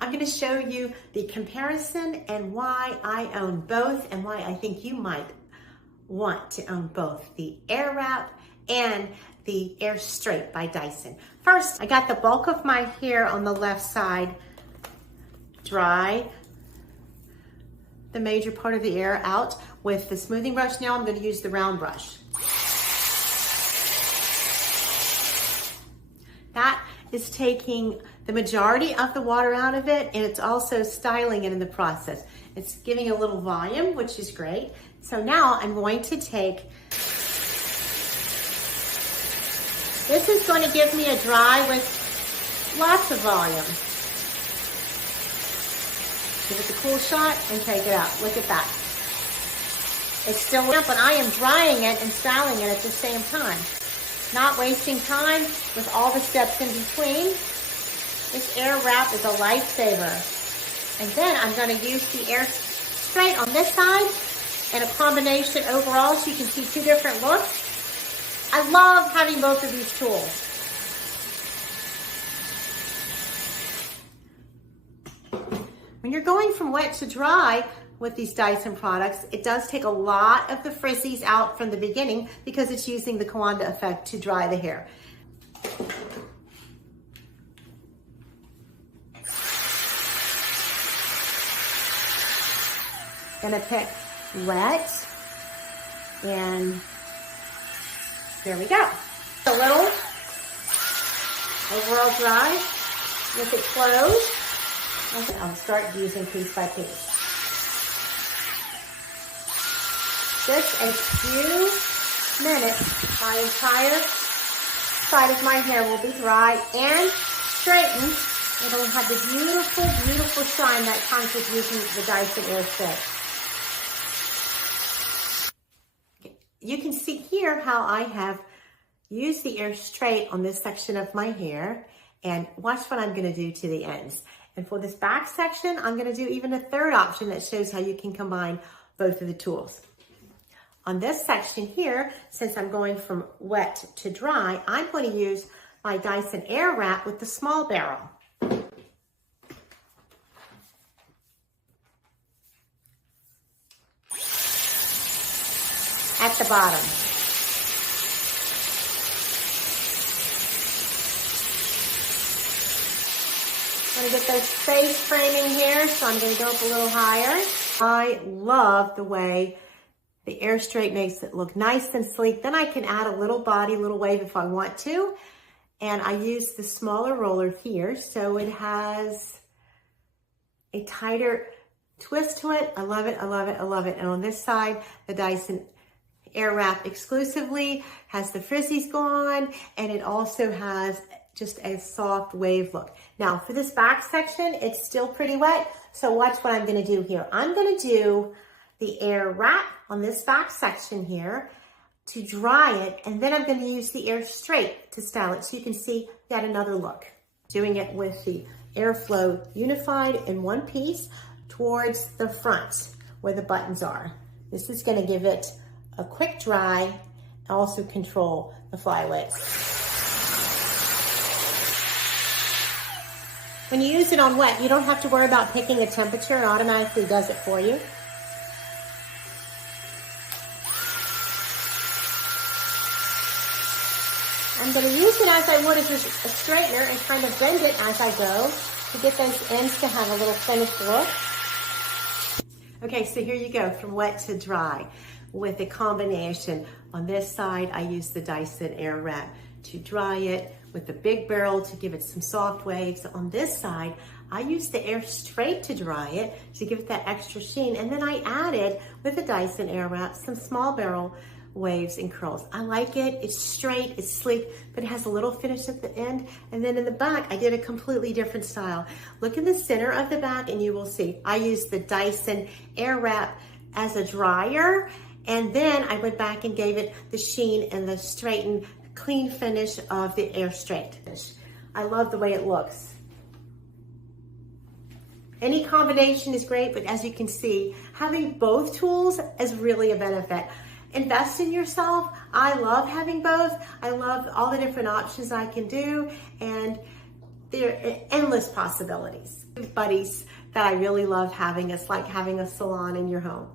I'm going to show you the comparison and why I own both and why I think you might want to own both the Airwrap and the AirStraight by Dyson. First, I got the bulk of my hair on the left side dry, the major part of the air out with the smoothing brush. Now I'm going to use the round brush. That is taking the majority of the water out of it, and it's also styling it in the process. It's giving a little volume, which is great. So now I'm going to take, this is going to give me a dry with lots of volume. Give it a cool shot and take it out. Look at that. It's still damp, but I am drying it and styling it at the same time. Not wasting time with all the steps in between. This Airwrap is a lifesaver. And then I'm going to use the AirStraight on this side and a combination overall so you can see two different looks. I love having both of these tools. When you're going from wet to dry with these Dyson products, it does take a lot of the frizzies out from the beginning because it's using the Coanda effect to dry the hair. Gonna pick wet, and there we go. A little overall dry with it closed. I'll start using piece by piece. Just a few minutes, my entire side of my hair will be dry and straightened. It'll have the beautiful, beautiful shine that comes with using the Dyson Airstraight. You can see here how I have used the AirStraight on this section of my hair, and watch what I'm going to do to the ends. And for this back section, I'm going to do even a third option that shows how you can combine both of the tools. On this section here, since I'm going from wet to dry, I'm going to use my Dyson Airwrap with the small barrel. At the bottom. I'm going to get those face framing here, so I'm going to go up a little higher. I love the way the AirStraight makes it look nice and sleek. Then I can add a little body, little wave if I want to. And I use the smaller roller here, so it has a tighter twist to it. I love it, I love it, I love it. And on this side, the Dyson Airwrap exclusively has the frizzies gone, and it also has just a soft wave look. Now for this back section, it's still pretty wet, so watch what I'm going to do here. I'm going to do the Airwrap on this back section here to dry it, and then I'm going to use the AirStraight to style it so you can see yet another look. Doing it with the airflow unified in one piece towards the front where the buttons are. This is going to give it a quick dry and also control the flyaways. When you use it on wet, you don't have to worry about picking a temperature. It automatically does it for you. I'm going to use it as I would as a straightener and kind of bend it as I go to get those ends to have a little finished look. Okay, so here you go, from wet to dry with a combination. On this side, I use the Dyson Airwrap to dry it with the big barrel to give it some soft waves. On this side, I use the AirStraight to dry it to give it that extra sheen. And then I added, with the Dyson Airwrap, some small barrel waves and curls. I like it. It's straight, it's sleek, but it has a little finish at the end. And then in the back, I did a completely different style. Look in the center of the back and you will see I used the Dyson Airwrap as a dryer, and then I went back and gave it the sheen and the straightened clean finish of the AirStraight. I love the way it looks. Any combination is great, but as you can see, having both tools is really a benefit. Invest in yourself. I love having both. I love all the different options I can do, and there are endless possibilities. Buddies that I really love having. It's like having a salon in your home.